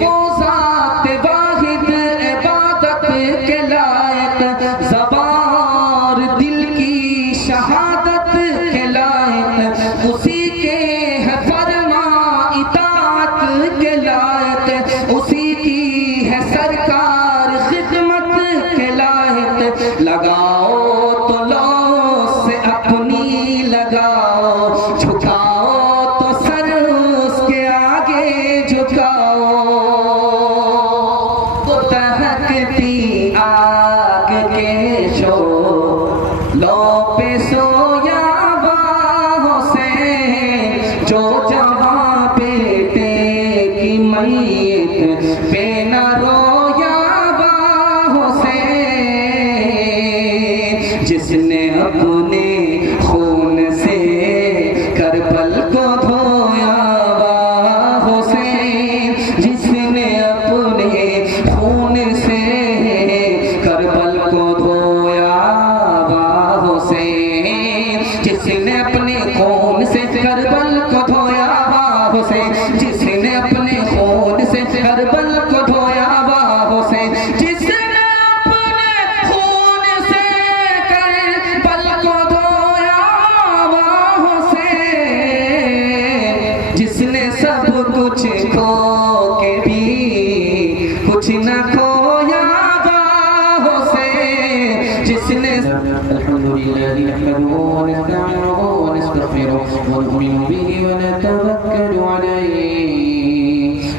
वो ज़ात वाहिद इबादत के लायक, ज़बार दिल की शहादत के लायक, उसी के है फरमा इताअत के लायक, उसी की है सरकार खिदमत के लायक। लगाओ तो लो से अपनी लगाओ, झुकाओ तो सर उसके आगे झुकाओ। तो दहकती आग के शोलों पे सोया बाहों से, जो जवां बेटे की मैयत पे न रोया बाहों से, जिसने अपने खून से करबल को धोया बाहों से, जिसने अपने खून से करबल को धोया बाहों से, जिसने अपने खून से करबल को धोया बाहों से, जिसने अपने खून से करबल को धोया बाहों से, जिसने अपने खून से करबल को धोया बाहों से, जिसने सब कुछ खो के भी कुछ न खोया बाहों से, जिसने अल्हम्दुलिल्लाह नहमदुहु व नस्तईनुहु व नस्तगफिरुहु व नु'मिनु बिही व नतवक्कलु अलैहि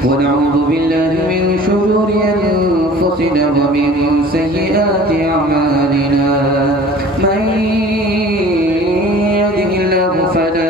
व नऊज़ु बिल्लाहि मिन शुरूरि अनफुसिना व मिन सय्यिआति अअमालिना। मन यहदिहिल्लाहु फला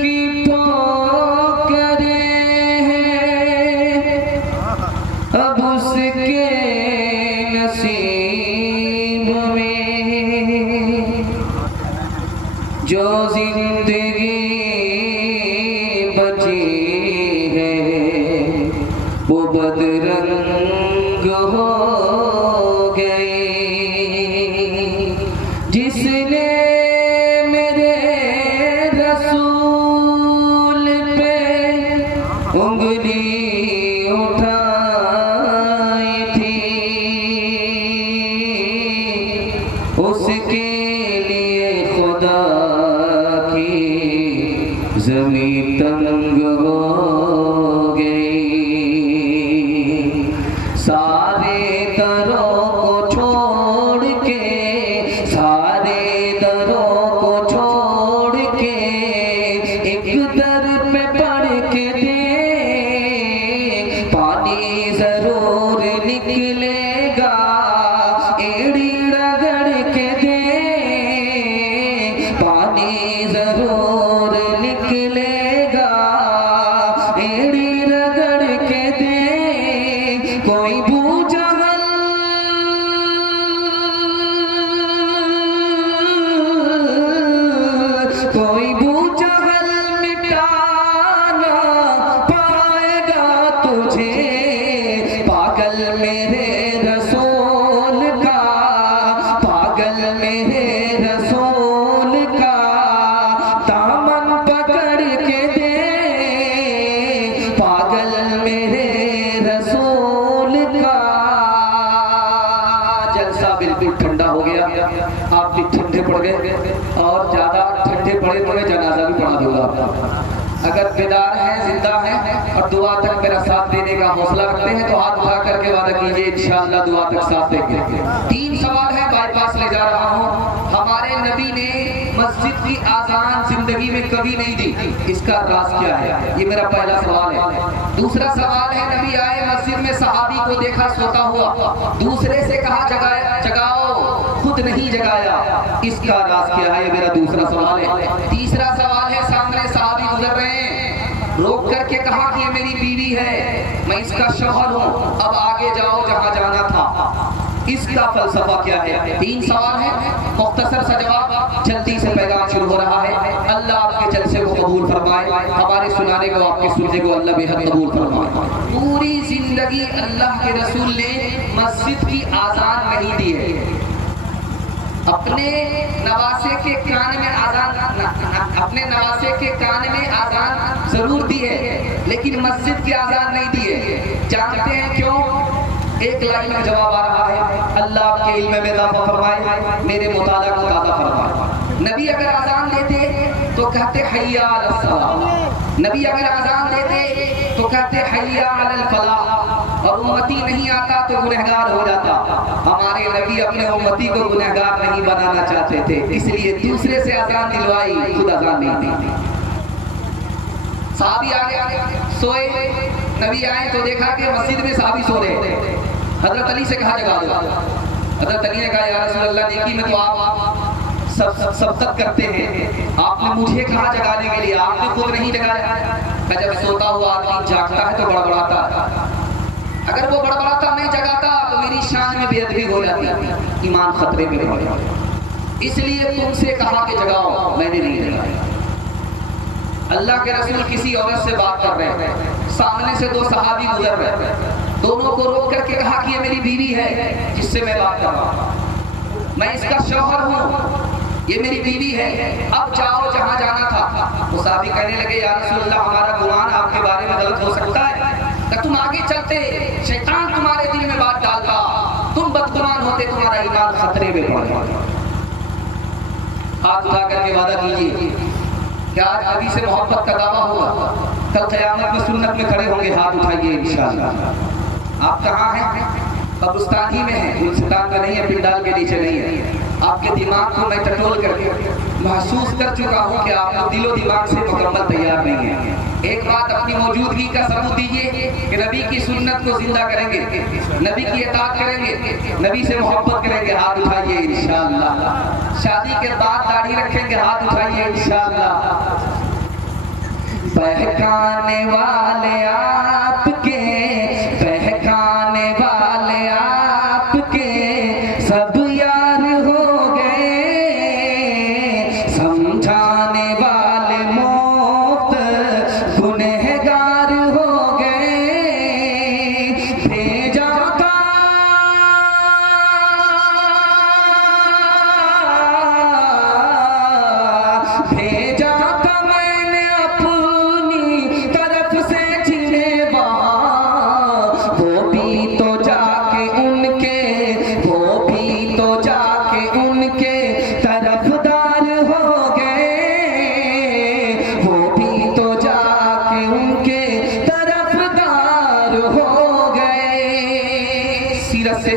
की ठोकरें हैं अब उसके नसीब में, जो जिंदगी बची है वो बदरंग हो गई। जिसने मेरे रसूल पे उंगली उठाई थी, उसके लिए खुदा की आप भी ठंडे पड़ गए और ज़्यादा ठंडे पड़े तो मैं जनाजा भी पढ़ा दूंगा। अगर बेदार है, जिंदा है और दुआ तक मेरा साथ देने का हौसला रखते हैं तो हाथ उठा करके वादा कीजिए, इंशाअल्लाह दुआ तक साथ देंगे। 3 सवाल है, बाईपास ले जा रहा हूँ। हमारे नबी ने मस्जिद की आजान जिंदगी में कभी नहीं दी, इसका राज क्या है? ये मेरा पहला सवाल है। दूसरा सवाल है, नबी आए मस्जिद में सहाबी को देखा सोता हुआ, दूसरे से कहा जगाओ, खुद नहीं जगाया, इसका राज क्या है? ये मेरा दूसरा सवाल है। तीसरा सवाल है, सामने सहाबी गुजर रहे हैं, रोक करके कहा कि ये मेरी बीवी है, मैं इसका शौहर हूँ, अब आगे जाओ जहाँ जाना था, इसका फलसफा क्या है? 3 सवाल है, मुख्तसर सा जवाब, जल्दी से पैगाम शुरू हो रहा है। अल्लाह आपके जलसे को कबूल फरमाए, हमारे सुनाने को, आपके सुनने को अल्लाह बेहद कबूल फरमाए। पूरी जिंदगी अल्लाह के रसूल ने मस्जिद की आजान नहीं दी है। अपने नवासे के कान में आजान जरूर दी है, लेकिन मस्जिद की आजान नहीं दी है। जानते हैं क्यों? एक लाइन में जवाब आ रहा है, अल्लाह आपके इल्म में इजाफा फरमाए, मेरे मुताला को ताज़ा फरमाए। नबी अगर आजान देते तो कहते हय्या अलस सलाह, नबी अगर आजान देते तो कहते हय्या अलल फलाह, और उम्मती नहीं आता तो गुनहगार हो जाता। हमारे नबी अपने उम्मती को गुनहगार नहीं बनाना चाहते थे, इसलिए दूसरे से आजान दिलवाई, खुद आजान नहीं दी। साहबी आगे सोए, नबी आए तो देखा कि मस्जिद में साहबी सो रहे। हजरत अली से कहा जगा दो। हजरत अली ने कहा, या रसूल अल्लाह, नेकी में तो आप सबकत करते हैं, आपने मुझे कहा जगाने के लिए, आपने खुद नहीं जगाया। जब सोता हुआ आदमी जागता है तो बड़बड़ाता है, अगर वो बड़बड़ाता नहीं जगाता तो मेरी शान में बेअदबी हो जाती, ईमान खतरे में पड़ जाता। इसलिए तुमसे कहा कि जगाओ, मैंने नहीं जगाया। अल्लाह के रसूल किसी औरत से बात कर रहे हैं, सामने से 2 सहाबी गुजर रहे हैं, दोनों को रोक करके कहा कि ये मेरी बीवी है जिससे मैं बात कर रहा हूँ, मैं इसका शौहर हूँ, ये मेरी बीवी है, अब जाओ जहाँ जाना था। वो सहाबी कहने लगे, या रसूल अल्लाह, हमारा गुमान आपके बारे में गलत हो सकता है, तो तुम आगे चलते, शैतान तुम्हारे दिल में बात डालता, तुम बदगुमान होते, तुम्हारा ईमान खतरे में पड़ जाता। हाथ उठा करके वादा कीजिए कि आज नबी से मोहब्बत का दावा होगा, कल क़यामत में सुन्नत में खड़े होंगे। हाथ उठाइए इंशाअल्लाह। आप कहाँ हैं? कब्रिस्तान ही में है, गुलसितान में नहीं है, पिंडाल के नीचे नहीं है। आपके दिमाग को मैं टटोल करके महसूस कर चुका हूँ कि आप दिलो दिमाग से मुकम्मल तैयार नहीं है। एक बात, अपनी मौजूदगी का सबूत दीजिए कि नबी की सुन्नत को जिंदा करेंगे, नबी की इताअत करेंगे, नबी से मोहब्बत करेंगे। हाथ उठाइए इंशाअल्लाह। शादी के बाद दाढ़ी रखेंगे, हाथ उठाइए इंशाअल्लाह। बहकाने वाले आपके, बहकाने वाले आपके सब यार हो गए, समझाने वाले मुफ्त गुनहगार हो गए। भेजा था मैंने अपनी तरफ से जिन्हें वहाँ, वो भी तो जाके उनके तरफदार हो गए, वो भी तो जाके उनके तरफदार हो गए। सीरत से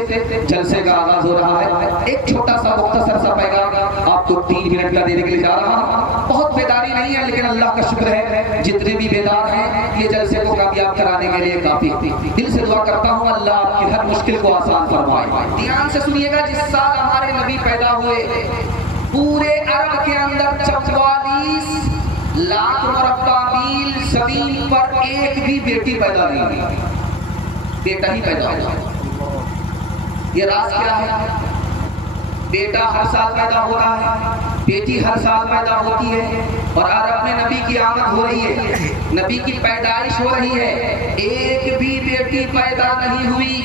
जलसे का आगाज हो रहा है। एक छोटा सा मुख्तसर सा पैगाम आपको 3 मिनट का देने के लिए जा रहा हूँ। बहुत बेदारी नहीं है, लेकिन अल्लाह का शुक्र है जितने भी बेदार हैं, ये जलसे को कामयाब कराने के लिए काफी। दिल से दुआ करता हूँ अल्लाह आपकी हर मुश्किल को आसान फरमाए। ध्यान से सुनिएगा, जिस साल हमारे नबी पैदा हुए, पूरे अरब के अंदर 44 लाख मुरब्बा मील जमीन पर एक भी बेटी पैदा नहीं हुई, बेटा ही पैदा हुआ। ये राज क्या है? बेटा हर साल पैदा होता है, बेटी हर साल पैदा होती है, और अरब में नबी की आमद हो रही है, नबी की पैदाइश हो रही है, एक भी बेटी पैदा नहीं हुई।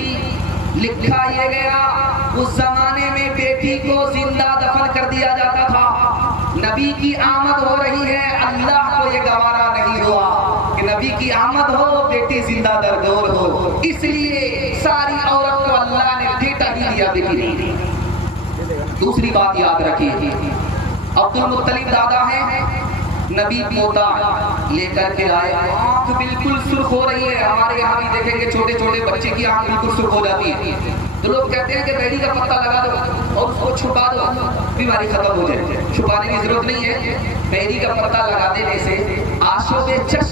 लिखा ये गया, उस जमाने में बेटी को जिंदा दफन कर दिया जाता था। नबी की आमद हो रही है, अल्लाह को ये गवारा नहीं हुआ कि नबी की आमद हो, बेटी जिंदा दरदोर हो, इसलिए सारी औरत को अल्लाह ने बेटा ही दिया, बेटी नहीं दी। दूसरी बात याद रखिए, अब्दुल मुत्तलिब दादा है, नबी पोता लेकर के आए, आंख बिल्कुल सुर्ख हो रही है। हमारे यहाँ भी देखेंगे छोटे छोटे बच्चे की आंख बिल्कुल सुर्ख हो जाती है, तो लोग कहते हैं कि बेड़ी का पत्ता लगा दो और उसको छुपा दो, बीमारी खत्म हो जाए। छुपाने की जरूरत नहीं है, बेड़ी का पत्ता लगा देने से आंसू चश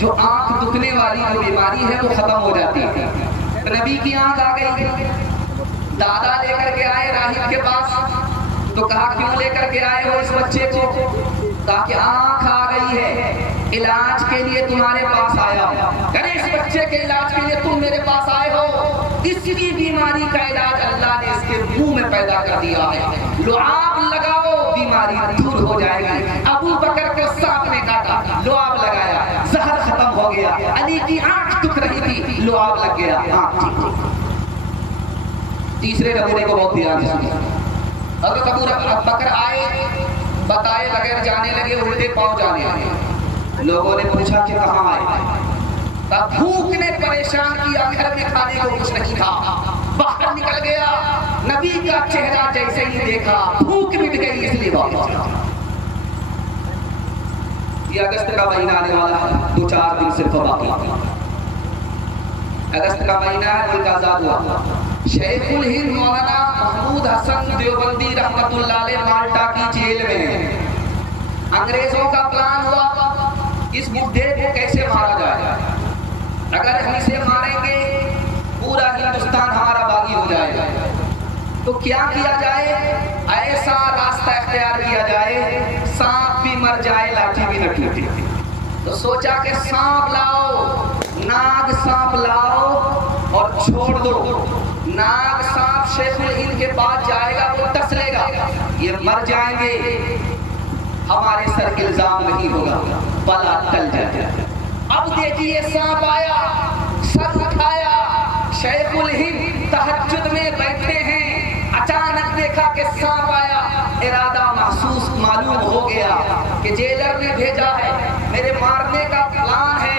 जो आंख दुखने वाली जो बीमारी है वो खत्म हो जाती है। नबी की आंख आ गई, दादा लेकर के आए राहिब के पास, तो कहा क्यों लेकर के आए हो इस बच्चे को? कहा कि आंख आ गई है, इलाज के लिए तुम्हारे पास आया हूं। अरे इस बच्चे के इलाज के लिए तुम मेरे पास आए हो? इसकी बीमारी का इलाज अल्लाह ने इसके मुंह में पैदा कर दिया है, लुआब लगाओ बीमारी दूर हो जाएगी। अबू बकर को सांप ने काटा, लुआब लगाया, जहर खत्म हो गया। अली की आंख दुख रही थी, लुआब लग गया, आंख ठीक हो गई। तीसरे नमूने को बहुत ध्यान से सुनिए। अगर अबू बकर आए, बताए बगैर जाने लगे, उल्टे पांव जाने लगे। लोगों ने पूछा कि कहाँ आए? तब भूख ने परेशान किया, घर में खाने को कुछ नहीं था, बाहर निकल गया। नबी का चेहरा जैसे ही देखा भूख मिट गई, इसलिए वापस आ। ये अगस्त का महीना आने वाला है, 2-4 दिन सिर्फ बाकी। अगस्त का महीना है, मुल्क आजाद हुआ। शेखुल हिंद मौलाना महमूद हसन देवबंदी रहमतुल्लाह अलैह माल्टा की जेल में। अंग्रेजों का प्लान हुआ इस बुड्ढे को कैसे मारा जाए। अगर हम इसे मारेंगे पूरा हिंदुस्तान हमारा बागी हो जाएगा, तो क्या किया जाए? ऐसा रास्ता इख्तियार किया जाए सांप भी मर जाए, लाठी भी न टूटे। तो सोचा कि सांप लाओ, नाग सांप लाओ और छोड़ दो। नाग सांप शेखुल हिंद के पास जाएगा, वो डस लेगा, ये मर जाएंगे, हमारे सर इल्जाम नहीं होगा, बला टल जाएगा। अब देखिए सांप आया, सर उठाया, शेखुल हिंद तहज्जुद में बैठे हैं, अचानक देखा कि सांप आया, इरादा महसूस मालूम हो गया कि जेलर ने भेजा है, मेरे मारने का प्लान है।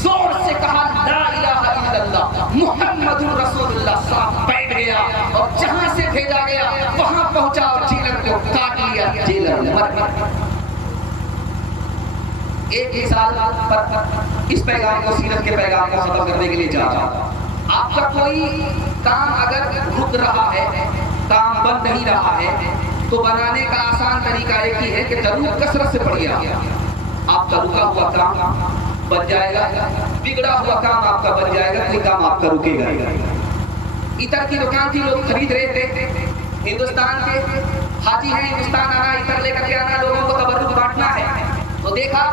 जोर से कहा ला इलाहा इल्लल्लाह मुहम्मदुर रसूलुल्लाह। सांप बैठ गया और जहां से भेजा गया वहां पहुंचा और जेलर को काट लिया, जेलर मर गया। एक ही साल पर इस पैगाम को, सीरत के पैगाम को खत्म करने के लिए जा रहा हूं। आपका कोई काम अगर रुक रहा है, काम बन नहीं रहा है, तो बनाने का आसान तरीका एक ही है कि जरूर कसरत से पढ़िए। आपका रुका हुआ काम बन जाएगा, बिगड़ा हुआ काम आपका बन जाएगा, कोई काम आपका रुकेगा। इतर की दुकान थी, लोग खरीद रहे थे, हिंदुस्तान के हाजी हैं, हिंदुस्तान आना, इतर लेकर के आना, लोगों को तबर्रुक बांटना है। तो देखा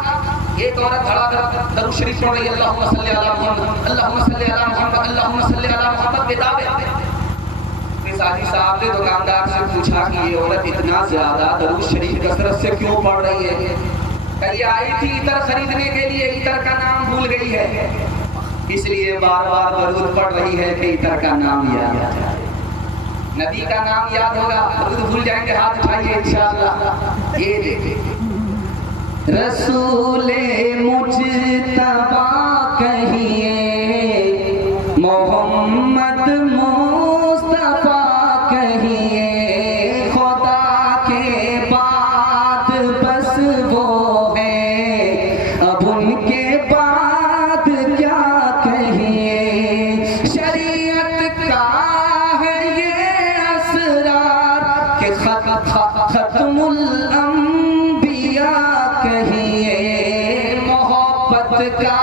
एक औरत धड़ाधड़ दरूद शरीफ पढ़ रही है, अल्लाहुम्मा सल्ली अला मुहम्मद, अल्लाहुम्मा सल्ली अला मुहम्मद, अल्लाहुम्मा सल्ली अला मुहम्मद बेदावे। साजी साहब ने दुकानदार से पूछा कि ये औरत इतना ज्यादा दरूद शरीफ कसरत से क्यों पढ़ रही है? कल आई थी इतर खरीदने के लिए, इतर का नाम भूल गई है, इसलिए बार बार दरूद पढ़ रही है कि इतर का नाम याद आ जाए। नबी का नाम याद होगा, दरूद भूल जाएंगे, हाथ उठाइए इंशाअल्लाह। ये देखिए रसूले मुज्तबा कहिए, मोहम्मद मुस्तफा कहिए, खुदा के बाद बस वो है, अब उनके बाद क्या कहिए। शरीयत का है ये असरार के खत्मुल अंबिया कहिए, मोहब्बत का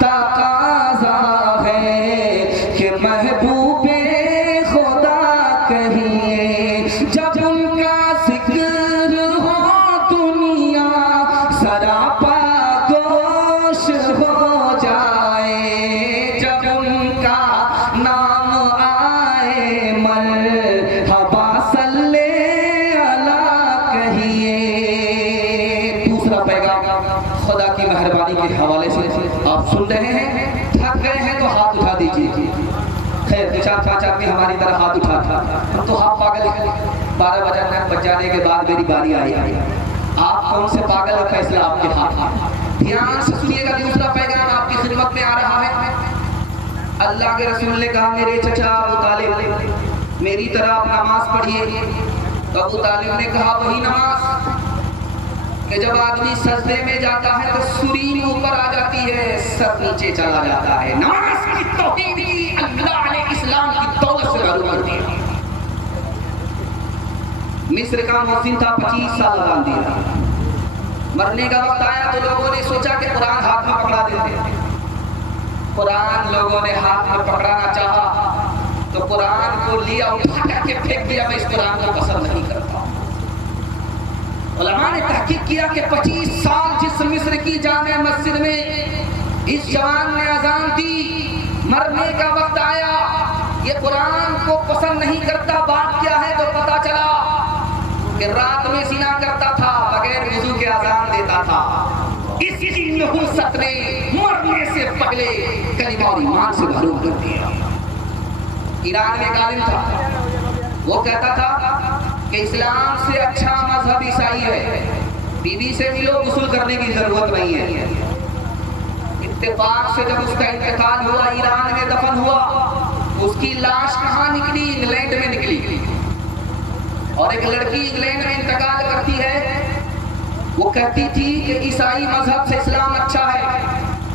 तकाज़ा है कि महबूबे खुदा कहिए। जब उनका जिक्र हो दुनिया सरापा गोश हो जाए, जब उनका नाम आए मरहबा सल्ले अला कहिए। दूसरा पैगाम खुदा की मेहरबानी के हवाले से आप सुन रहे हैं, थक गए हैं तो हाथ उठा दीजिए। खैर 4-5 आदमी हमारी तरह हाथ उठा था, हम तो हाथ पागल है। 12 बज जाने के बाद मेरी बारी आई। आप कौन से पागल है, फैसला आपके हाथ। ध्यान से सुनिएगा, दूसरा पैगाम आपकी खिदमत में आ रहा है। अल्लाह के रसूल ने कहा, मेरे चचा अबू तालिब मेरी तरह आप नमाज पढ़िए, तो अबू तालिब ने कहा वही नमाज कि जब आदमी सजदे में जाता है तो सुरीन ऊपर आ जाती है, सर नीचे चला जाता है। नमाज की तौहीद की अल्लाह ने इस्लाम की दौलत से लागू कर दिया। मिस्र का मुस्लिम था, 25 साल लगा दिया। मरने का वक्त आया तो लोगों ने सोचा कि कुरान हाथ में पकड़ा देते। कुरान लोगों ने हाथ में पकड़ाना चाहा तो कुरान को लिया, उठा करके फेंक दिया। मैं इस कुरान को पसंद नहीं करता। उलमा ने तहकीक किया कि 25 साल जिस मिस्र की जामे मस्जिद में इस जवान ने अजान दी, मरने का वक्त आया, ये कुरान को पसंद नहीं करता। बात क्या है तो पता चला कि रात में ज़िना करता था, बगैर वुज़ू के अजान देता था। इसकी नहुसत ने मरने से पहले कलिमा और ईमान से महरूम कर दिया। ईरान में एक आलिम था, वो कहता था कि इस्लाम से अच्छा मजहब ईसाई है। बीवी से मिलो, गुस्ल करने की जरूरत नहीं है। इत्तेफाक से जब उसका इंतकाल हुआ, ईरान में दफन हुआ, उसकी लाश कहाँ निकली? इंग्लैंड में निकली। और एक लड़की इंग्लैंड में इंतकाल करती है, वो कहती थी कि ईसाई मजहब से इस्लाम अच्छा है।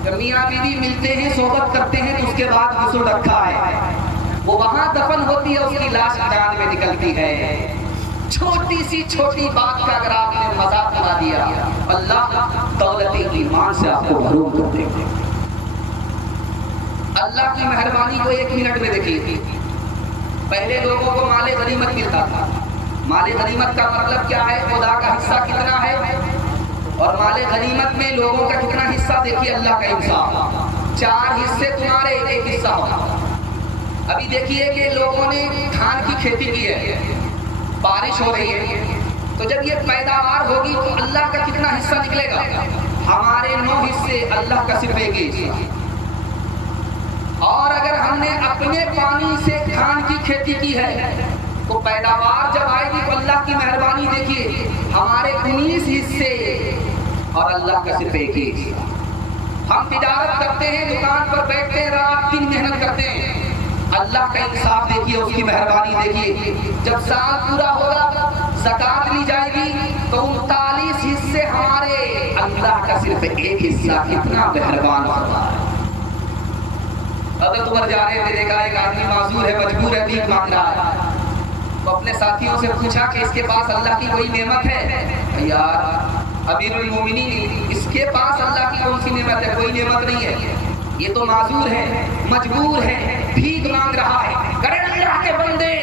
जब मियाँ बीवी मिलते हैं, सोहबत करते हैं तो उसके बाद गुस्ल रखा है। वो वहां दफन होती है, उसकी लाश ईरान में निकलती है। छोटी सी छोटी बात का अगर आपने मजाक बना दिया, अल्लाह दौलत ईमान से आपको महरूम कर देंगे। अल्लाह की मेहरबानी को 1 मिनट में देखिए। पहले लोगों को माले गनीमत मिलता था। माले गनीमत का मतलब क्या है? खुदा का हिस्सा कितना है और माले गनीमत में लोगों का कितना हिस्सा। देखिए अल्लाह का इंसाफ, 4 हिस्से तुम्हारे, 1 हिस्सा होगा। अभी देखिए कि लोगों ने धान की खेती की है, बारिश हो रही है, तो जब ये पैदावार होगी तो अल्लाह का कितना हिस्सा निकलेगा? हमारे 9 हिस्से, अल्लाह का सिर्फ 1 हिस्सा। और अगर हमने अपने पानी से धान की खेती की है तो पैदावार जब आएगी तो अल्लाह की मेहरबानी देखिए, हमारे 19 हिस्से और अल्लाह का सिर्फ 1 हिस्सा। हम तिजारत करते हैं, दुकान पर बैठते हैं, रात दिन मेहनत करते हैं, अल्लाह का इंसाफ देखिए, उसकी मेहरबानी देखिए। जब साल पूरा होगा, ज़कात ली जाएगी तो 39 हिस्से हमारे, अल्लाह का सिर्फ 1 हिस्सा। कितना मेहरबान होता है। अगर तुम्हारे जा रहे थे, देखा एक आदमी माजूर है, मजबूर है, भीख मांग रहा है, तो अपने साथियों से पूछा कि इसके पास अल्लाह की कोई नेमत है? यार अमीरुल मोमिनीन, इसके पास अल्लाह की कौन सी नेमत है? कोई नेमत नहीं है, ये तो माजूर है, मजबूर है, भीख मांग रहा है। अरे अल्लाह के बंदे,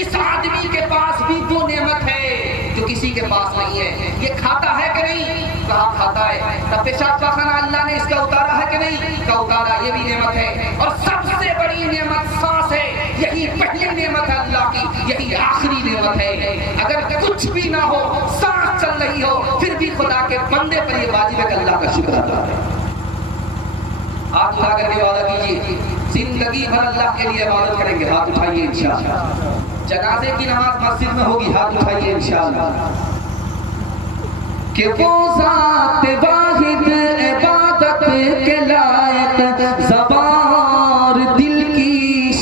इस आदमी के पास भी वो नेमत है जो किसी के पास नहीं है। ये खाता है कि नहीं? कहा खाता है। तब पेशाब का खाना अल्लाह ने इसका उतारा है कि नहीं? का उतारा। ये भी नेमत है। और सबसे बड़ी नेमत सांस है, यही पहली नेमत है अल्लाह की, यही आखिरी नेमत है। अगर कुछ भी ना हो, सांस चल रही हो, फिर भी खुदा के बंदे पर ये वाजिब है कि अल्लाह का शुक्र अदा करें। हाथ उठा करके वादा कीजिए, जिंदगी भर अल्लाह के लिए इबादत करेंगे। हाथ उठाइए इंशाअल्लाह। जनाजे की नमाज मस्जिद में होगी, हाथ उठाइए इंशाअल्लाह। कि वो ज़ात वाहिद इबादत के लायक, ज़बान दिल की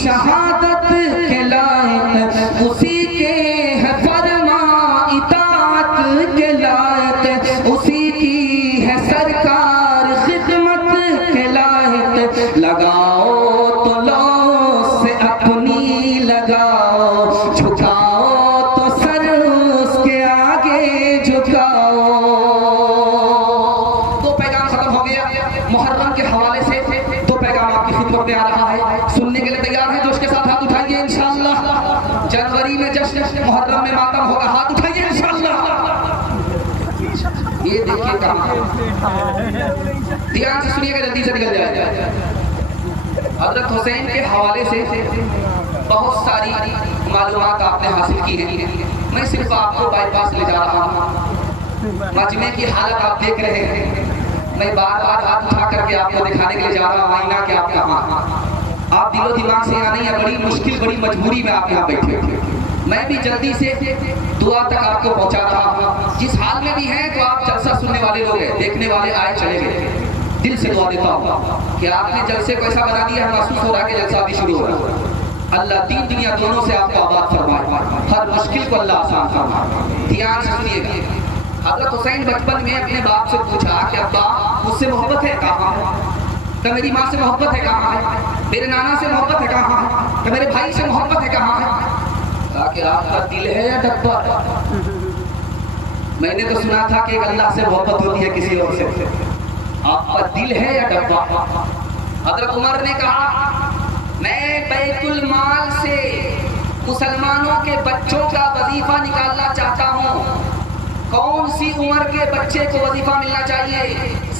शहादत के लायक, उसी के है फरमा इताअत के लायक, उसी की है सरकार खिदमत के लायक। लगाओ तो लो से अपनी लगाओ, झुकाओ तो सर उसके आगे झुकाओ। दो पैगाम खत्म हो गया मुहर्रम के हवाले से। दो पैगाम आपकी खिदमत में आ रहा है, सुनने के लिए तैयार है? जोश के साथ हाथ उठाइए इंशाअल्लाह। जनवरी में जश्न, मुहर्रम में मातम होगा, हाथ उठाइए इंशाअल्लाह। ये देखिए कहाँ, ध्यान से सुनिएगा, जल्दी से निकल जाएगा। हजरत हुसैन के हवाले से बहुत सारी मालूमात आपने हासिल की है। मैं सिर्फ आपको बाईपास ले जा रहा हूँ। मजमे की हालत आप देख रहे हैं, मैं बार बार हाथ उठा करके आपको दिखाने के लिए जा रहा हूँ आईना के आप कहाँ। आप दिलो दिमाग से यहाँ नहीं है, बड़ी मुश्किल, बड़ी मजबूरी में आप यहाँ बैठे थे। मैं भी जल्दी से दुआ तक आपको पहुँचा रहा हूँ। जिस हाल में भी हैं तो आप जलसा सुनने वाले लोग हैं, देखने वाले आए चले गए। दिल से दुआ देता हूँ कि आपने जलसे को ऐसा बना दिया, महसूस हो रहा है कि जलसा भी शुरू हो रहा है। अल्लाह दीन दुनिया दोनों से आपको आबाद फरमाए, हर मुश्किल को अल्लाह आसान फरमाए। ध्यान से सुनिएगा। हज़रत हुसैन बचपन में अपने बाप से पूछा कि अब्बा मुझसे मोहब्बत है कहाँ है? तो मेरी माँ से मोहब्बत है कहाँ है? मेरे नाना से मोहब्बत है कहाँ है? तो मेरे भाई से मोहब्बत है कहाँ है? कहा कि आपका दिल है या डब्बा है? मैंने तो सुना था कि अल्लाह से मोहब्बत होती है किसी और से, आपका दिल है या डब्बा? हज़रत उमर ने कहा मैं बैतुल माल से मुसलमानों के बच्चों का वजीफा निकालना चाहता हूँ। कौन सी उम्र के बच्चे को वजीफा मिलना चाहिए?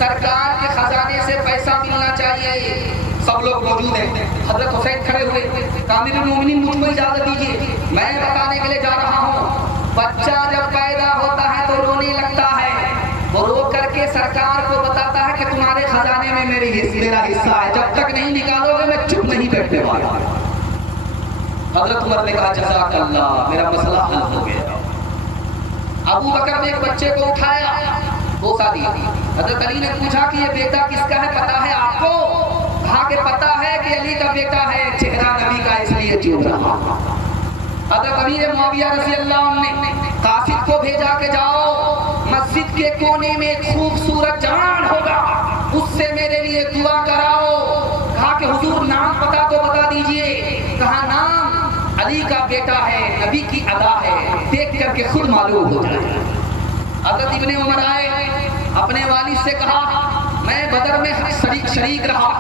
सरकार के खजाने से पैसा मिलना चाहिए। सब लोग मौजूद हैं। हज़रत हुसैन खड़े हुए, कामिल मोमिनीन मुझको इजाजत दीजिए, मैं बताने के लिए जा रहा हूँ। बच्चा जब पैदा होता है तो रोने लगता है, वो रो करके सरकार को बताता है कि तुम्हारे खजाने में मेरा हिस्सा है, जब तक नहीं निकालोगे मैं चुप नहीं बैठने वाला। हज़रत उमर ने कहा जज़ाकल्लाह, मेरा मसला हल हो गया। अबू बकर ने एक बच्चे को उठाया, वो शादी। हज़रत अली ने पूछा कि ये बेटा किसका है, पता है आपको? कहा कि पता है कि अली का बेटा है, चेहरा नबी का इसलिए चूम रहा। हज़रत अमीर मुआविया रज़ी अल्लाह अन्हु ने कासिद को भेजा कि जाओ मस्जिद के कोने में एक खूबसूरत जवान होगा, उससे मेरे लिए दुआ कराओ। कहा कि हुजूर नाम पता तो बता दीजिए। कहा नाम अली का बेटा है, नबी की अदा है, देख करके खुद मालूम हो जाए। हज़रत इब्ने उमर आए, अपने वालिद से कहा मैं बदर में शरीक रहा,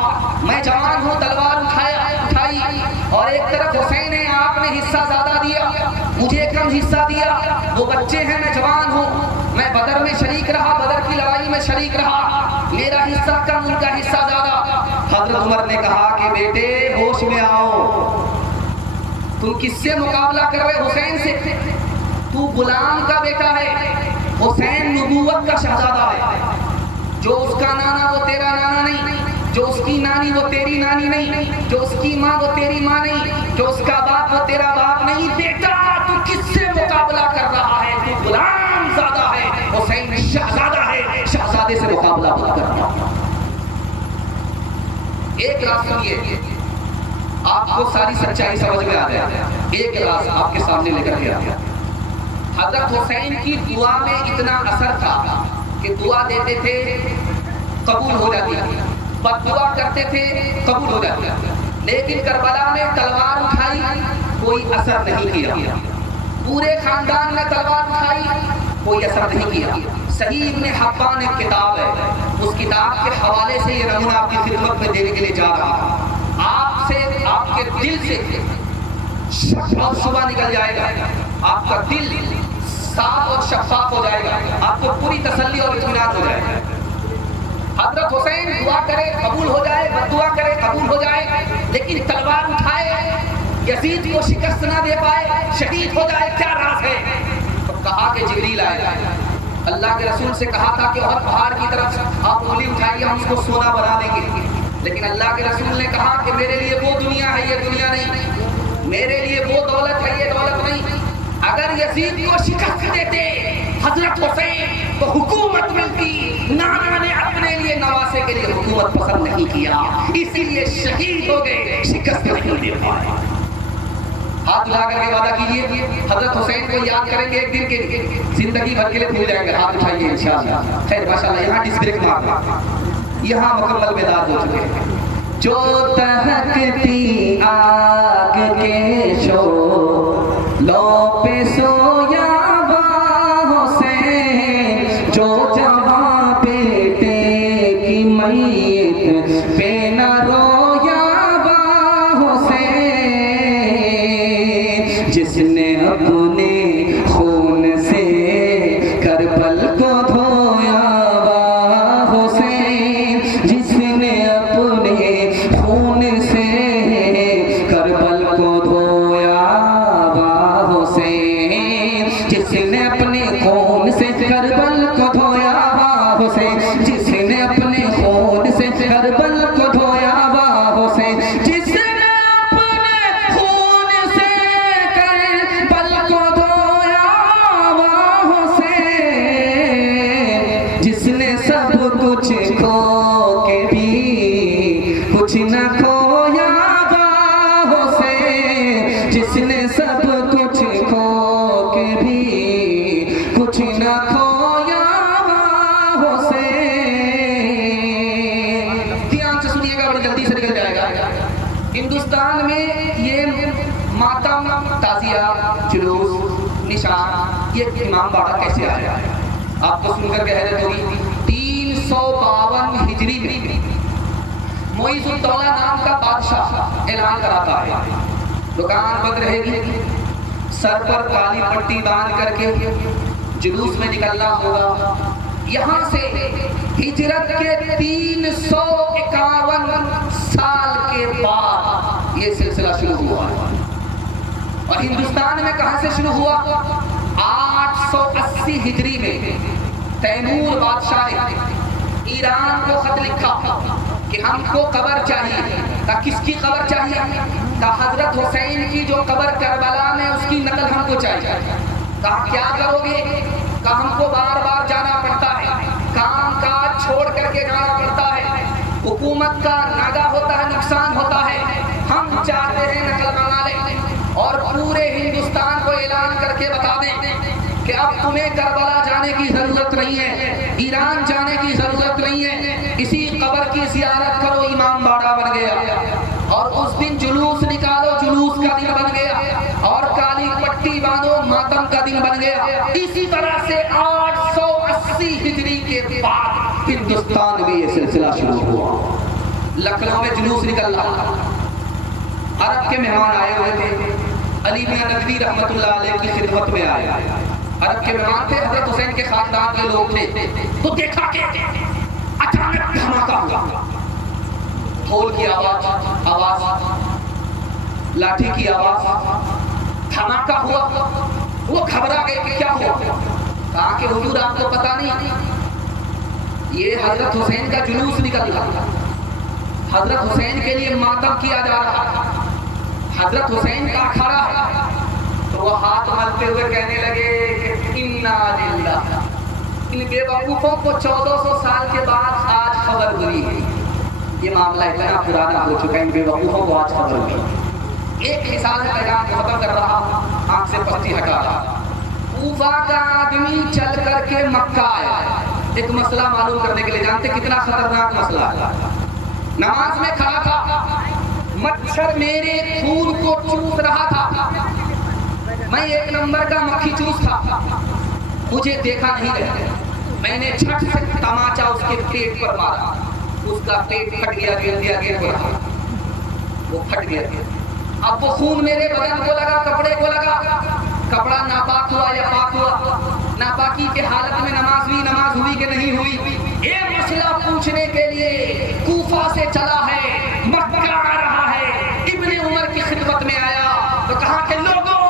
मैं जवान हूँ, तलवार उठाई और एक तरफ हुसैन है, आपने हिस्सा ज्यादा दिया, मुझे कम हिस्सा दिया। वो बच्चे हैं, मैं जवान हूँ, मैं बदर में शरीक रहा, बदर की लड़ाई में शरीक रहा, मेरा हिस्सा कम, उनका हिस्सा ज्यादा। हज़रत उमर ने कहा कि बेटे होश में आओ, तुम किससे मुकाबला कर रहे? हुसैन से। तू गुलाम का बेटा है, हुसैन नबूवत का शहजादा है। जो उसका नाना वो तेरा नाना नहीं, जो उसकी नानी वो तेरी नानी नहीं, जो उसकी माँ वो तेरी माँ नहीं, जो उसका बाप वो तेरा बाप नहीं। बेटा तू किससे मुकाबला कर रहा है? तू गुलाम ज़्यादा है, हुसैन शहजादा है, शहजादे से मुकाबला मत करना। एक रात सुनिए, आपको सारी सच्चाई समझ में आ जाए। एक रात आपके सामने लेकर के आया। हज़रत हुसैन की दुआ में इतना असर था कि दुआ देते थे कबूल हो जाती थी, बददुआ करते थे कबूल हो जाती थी। लेकिन करबला में तलवार उठाई, कोई असर नहीं किया। पूरे खानदान में तलवार उठाई, कोई असर नहीं किया। सही इब्ने हब्बान एक किताब है, उस किताब के हवाले से ये नमूना आपकी खिदमत में देने के लिए जा रहा हूं। आपसे, आपके दिल से शक और शुबा निकल जाएगा, आपका दिल साफ और शफाफ हो जाएगा, आपको पूरी तसल्ली और इत्मीनान हो जाएगा। हज़रत हुसैन दुआ करे कबूल हो जाए, बद्दुआ करे कबूल हो जाए, लेकिन तलवार उठाए यजीद को शिकस्त ना दे पाए, शहीद हो जाए, क्या राज है? तो कहा कि जिब्रील आए, अल्लाह के रसूल से कहा था कि और पहाड़ की तरफ आप उंगली उठाइए, हम उसको सोना बना देंगे। लेकिन अल्लाह के रसूल ने कहा कि मेरे लिए वो दुनिया है, ये दुनिया नहीं, मेरे लिए वो दौलत है, ये दौलत नहीं। अगर यजीद को शिकस्त देते हज़रत हुसैन तो हुकूमत मिलती, नाना ने अपने लिए नवासे के लिए हुकूमत पसंद नहीं किया, इसीलिए शहीद हो गए, शिकस्त नहीं दे पाए। हाथ उठा करके वादा कीजिए, हज़रत हुसैन को याद करेंगे एक दिन के लिए, जिंदगी भर के लिए भूल जाएंगे। हाथ उठाइए इंशाअल्लाह। खैर माशाअल्लाह, यहाँ डिस्ब्रेक मार, यहाँ मुकम्मल बेदार हो चुके हैं। जो तहकती आग के शोलो पे सोया हुसैन, जो जवां बेटे की मैयत पे न रोया हुसैन, जिसने अपने खून से करबल को धोया हुसैन, जिसने अपने खून से करबल को धोया हुसैन, जिसने अपने खून से करबल को धोया हुसैन, जिसने अपने खून से करबल को धोया हुसैन, जिसने अपने खून से करबल को धोया हुसैन, जिसने सब कुछ खो के भी कुछ न खोया हुसैन, कुछ न खोया हुसैन। ध्यान से सुनिएगा, बड़ी जल्दी से निकल जाएगा। हिंदुस्तान में ये मातम, ताजिया, जुलूस, निशान, ये इमाम बाड़ा कैसे आया? आपको सुनकर कह रहे होगी 352 हिजरी में मुइज़ुद्दौला नाम का बादशाह ऐलान कराता है, दुकान बंद रहेगी, सर पर काली पट्टी बांध करके जुलूस में निकलना होगा। यहाँ से हिजरत के 351 साल के बाद ये सिलसिला शुरू हुआ। और हिंदुस्तान में कहां से शुरू हुआ? 880 हिजरी में तैमूर बादशाह ने ईरान को खत लिखा कि हमको कब्र चाहिए। कहा किसकी कब्र चाहिए? कहा हजरत हुसैन की जो कब्र करबला में, उसकी नकल हमको चाहिए। कहा क्या करोगे? कहा हमको बार बार जाना पड़ता है, काम काज छोड़ करके जाना पड़ता है, हुकूमत का नागा होता है, नुकसान होता है, हम चाहते हैं नकल बना लें और पूरे हिंदुस्तान को ऐलान करके बता दें कि अब तुम्हें करबला जाने की जरूरत नहीं है, ईरान जाने की जरूरत नहीं है, इसी कब्र की ज़ियारत करो। इमाम बाड़ा बन गया और उस दिन जुलूस निकालो, जुलूस का दिन बन गया और काली पट्टी बांधो, मातम का दिन बन गया। इसी तरह से 880 हिजरी के बाद हिंदुस्तान में ये सिलसिला शुरू हुआ। लखनऊ में जुलूस निकल रहा, अरब के मेहमान आए हुए थे, अली मियां नकवी रहमतुल्लाह अलैह की खिदमत में आए। अरब के मेहमान थे, हजरत हुसैन के खानदान के लोग थे। तो देखा कि अचानक धमाका हुआ, ढोल की आवाज, लाठी की आवाज, धमाका हुआ। वो घबरा गए कि क्या हुआ। कहा कि हुजूर आपको पता नहीं, ये हजरत हुसैन का जुलूस निकल रहा, हजरत हुसैन के लिए मातम किया जा रहा, हजरत हुसैन का अखाड़ा है। तो वो हाथ मलते हुए कहने लगे इन्ना लिल्लाह। इन बेवकूफों को 1400 साल के बाद आज खबर हुई है। ये मामला इतना पुराना हो चुका है, इन बेवकूफों को आज खबर हुई। एक हिसाब से पैगाम खत्म कर रहा, आंख से पस्ती हटा रहा। कूफा का आदमी चल करके मक्का आया, एक मसला मालूम करने के लिए। जानते कितना खतरनाक मसला है? नमाज में खड़ा था, मच्छर मेरे खून को चूस रहा था, मैं एक नंबर का मक्खी चूस था, मुझे देखा नहीं गया। मैंने झट से तमाचा उसके पेट पर मारा, उसका पेट फट गया, गिर गया, गिर गया, वो फट गया। अब वो खून मेरे बदन को लगा, कपड़े को लगा, कपड़ा नापाक हुआ या पाक हुआ, नापाकी के हालत में नमाज हुई कि नहीं हुई, ये मसला पूछने के लिए कूफा से चला है, मक्का आ रहा है। इब्ने उमर की खिदमत में आया तो कहा कि लोगों,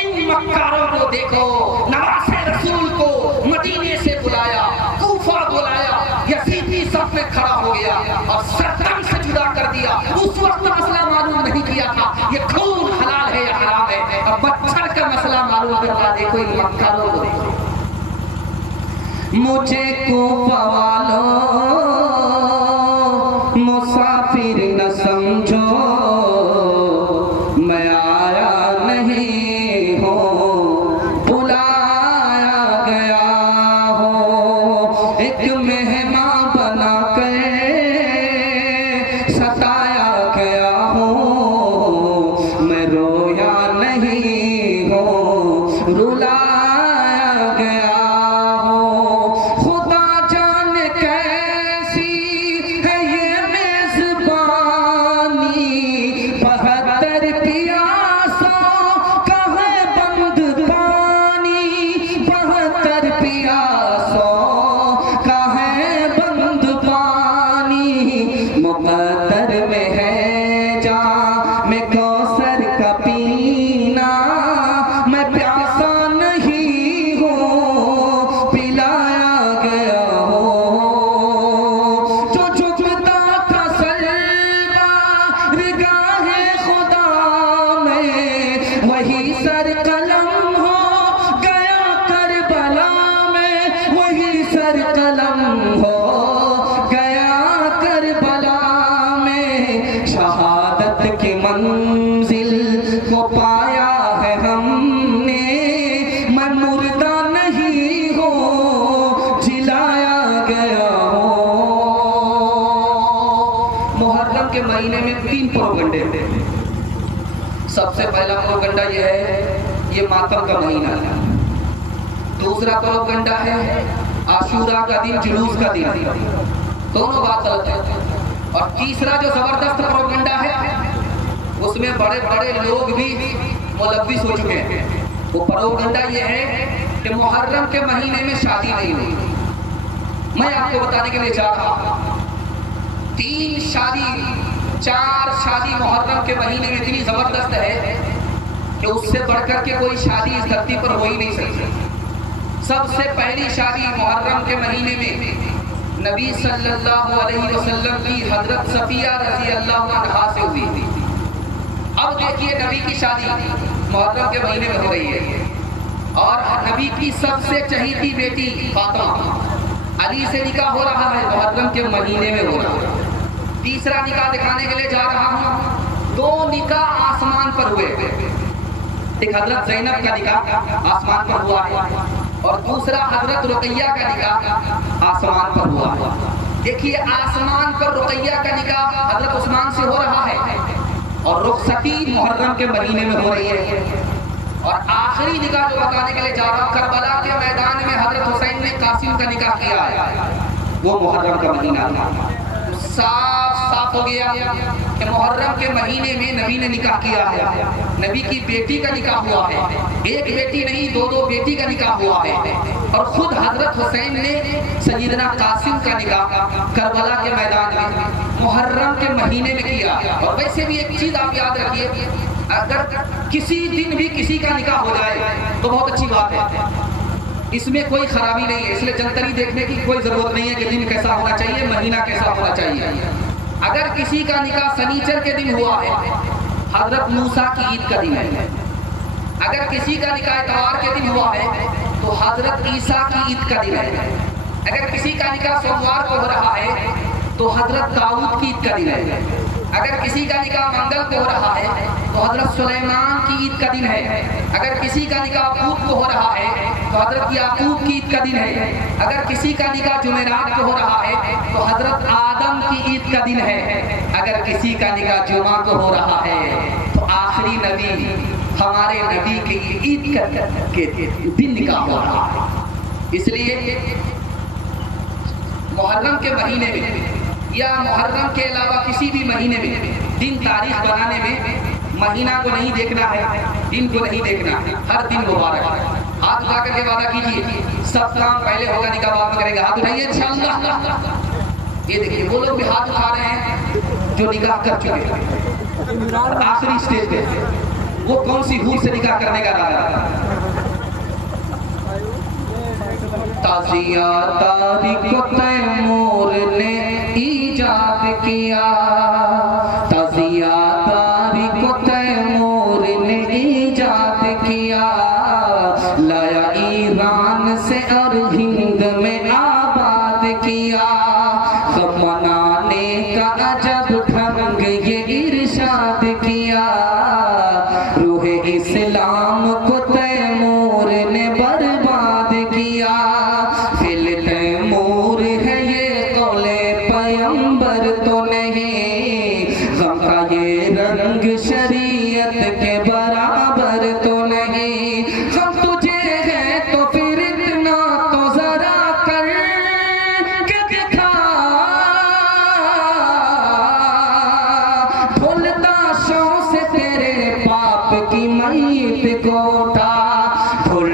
इन मक्कारों को देखो, नवासे रसूल को मदीने से बुलाया, कूफा बुलाया, यजीदी सब में खड़ा हो गया और सरदम से जुदा कर दिया। उस वक्त मसला मालूम नहीं किया था ये खून हलाल है या हराम है, अब मच्छर का मसला मालूम करवा देखो इन मक्कारों को देखो। मुझे कूफा वालों मुसाफिर न समझो, मैं आया नहीं हूँ, बुलाया गया हो, एक मेहमान बना के सताया गया हो, मैं रोया नहीं हूँ, रुलाया गया हो। खुदा जाने कैसी है ये मेजबानी, 72 पियासों का है बंद पानी, 72 पियासों का है बंद पानी, मुक़द्दर में है जाम कौसर का पीना, मैं प्यासा नहीं हूँ, पिलाया गया हो। जो झुकता था सल्वा निगाहे खुदा में, वही सर कलम हो गया करबला में, महीने में 3 प्रोपगंडे हैं। सबसे पहला प्रोपगंडा ये है, ये मातम का महीना है। दूसरा प्रोपगंडा है आशूरा का दिन, जुलूस का दिन। दोनों बात गलत है। और तीसरा जो जबरदस्त प्रोपगंडा है, उसमें बड़े बड़े लोग भी मुलव्विस हो चुके हैं। वो प्रोपगंडा ये है कि मुहर्रम के महीने में शादी नहीं हुई। मैं आपको बताने के लिए जा रहा हूं, 3 शादी 4 शादी मुहर्रम के महीने में इतनी जबरदस्त है कि उससे बढ़कर के कोई शादी इस धरती पर हो ही नहीं सकती। सबसे पहली शादी मुहर्रम के महीने में नबी सल्लल्लाहु अलैहि वसल्लम की हजरत सफिया रज़ी अल्लाह अन्हा से हुई थी। अब देखिए, नबी की शादी मुहर्रम के महीने में हो रही है और नबी की सबसे चहेती बेटी फातिमा, अली से निकाह हो रहा है, मुहर्रम के महीने में हो रहा है। तीसरा निकाह दिखाने के लिए जा रहा हूं, 2 निकाह आसमान पर हुए। एक हजरत ज़ैनब का निकाह आसमान पर हुआ है और दूसरा हजरत रुकैया का निकाह आसमान पर हुआ है। देखिए, आसमान पर रुकैया का निकाह हजरत उस्मान से हो रहा है और रुखसती मुहर्रम के महीने में हो रही है। और आखिरी निकाह जो बताने के लिए जा रहा हूं, करबला के मैदान में हजरत हुसैन ने कासिम का निकाह किया है, वो मुहर्रम का महीना था। साफ हो गया कि मुहर्रम के महीने में नबी ने निकाह किया है। नबी की बेटी का निकाह हुआ है, एक बेटी नहीं 2 बेटी का निकाह हुआ है। और खुद हजरत हुसैन ने सैयदना कासिम का निकाह करबला के मैदान में मुहर्रम के महीने में किया। और वैसे भी एक चीज आप याद रखिए, अगर किसी दिन भी किसी का निकाह हो जाए तो बहुत अच्छी बात है, इसमें कोई खराबी नहीं है। इसलिए जंतरी देखने की कोई जरूरत नहीं है कि दिन कैसा होना चाहिए, महीना कैसा होना चाहिए। अगर किसी का निकाह शनिचर के दिन हुआ है, हजरत मूसा की ईद का दिन है। अगर किसी का निकाह इतवार के दिन हुआ है तो हजरत ईसा की ईद का दिन है। अगर किसी का निकाह सोमवार को हो रहा है तो हजरत दाऊद की ईद का दिन है। अगर किसी का निकाह मंगल को हो रहा है तो हजरत सुलेमान की ईद का दिन है। अगर किसी का निकाह बुध को हो रहा है तो हजरत याकूब की ईद का दिन है। अगर किसी का निकाह जुमेरात को हो रहा है तो हजरत आदम की ईद का दिन है। अगर किसी का निकाह जुमा को हो रहा है तो आखिरी नबी हमारे नबी के ईद के दिन निकाह हो रहा है। इसलिए मुहर्रम के महीने में या मुहर्रम के अलावा किसी भी महीने में दिन तारीख बनाने में महीना को नहीं देखना है, दिन को नहीं देखना है, हर दिन मुबारक है। हाथ उठा करके वादा कीजिए, सब काम पहले होगा, निकाह बाद में करेंगे। हाथ उठाइए इंशाअल्लाह। ये देखिए, वो लोग भी हाथ उठा रहे हैं जो निकाह कर चुके हैं आखिरी स्टेज पे। वो कौन सी हूर से निकाह करने का इरादा है? ताज़िया तारीख तैमूर ने ईजाद किया, ताज़िया तारीख तैमूर ने ईजाद किया, लाया ईरान से और हिंद में आबाद किया। सब मनाने का अजब ढंग ये इरशाद किया, रूहे इस्लाम को तैमूर ने बर्बाद किया। तैमूर है ये कौले पैगंबर तो नहीं, गम का ये रंग शरीयत के बराबर तो नहीं। हम तुझे है तो फिर इतना तो जरा कर के दिखा, ढोल ताशों से तेरे बाप की मैयत को उठा, ढोल